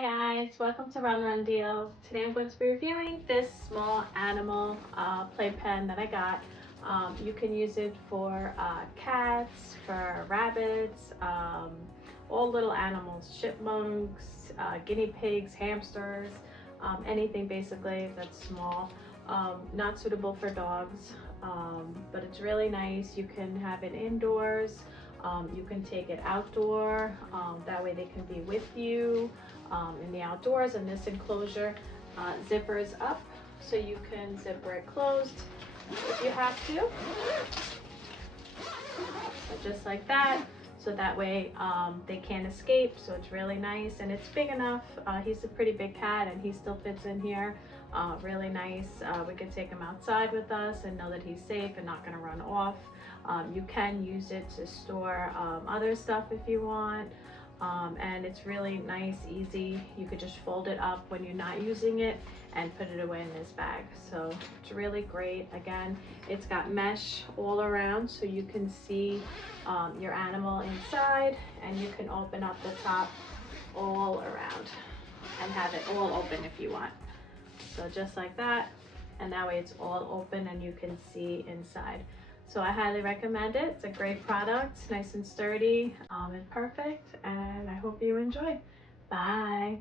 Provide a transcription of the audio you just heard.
Hi guys, welcome to Run Deals. Today I'm going to be reviewing this small animal playpen that I got. You can use it for cats, for rabbits, all little animals, chipmunks, guinea pigs, hamsters, anything basically that's small. Not suitable for dogs, but it's really nice. You can have it indoors. You can take it outdoor, that way they can be with you in the outdoors. And this enclosure zippers up, so you can zipper it closed if you have to. So just like that, so that way they can't escape. So it's really nice, and it's big enough. He's a pretty big cat and he still fits in here. Really nice. We can take him outside with us and know that he's safe and not going to run off. You can use it to store other stuff if you want, and it's really nice, easy. You could just fold it up when you're not using it and put it away in this bag. So it's really great. Again, it's got mesh all around, so you can see your animal inside, and you can open up the top all around and have it all open if you want. So just like that, and that way it's all open and you can see inside. So I highly recommend it. It's a great product, nice and sturdy and perfect, and I hope you enjoy. Bye.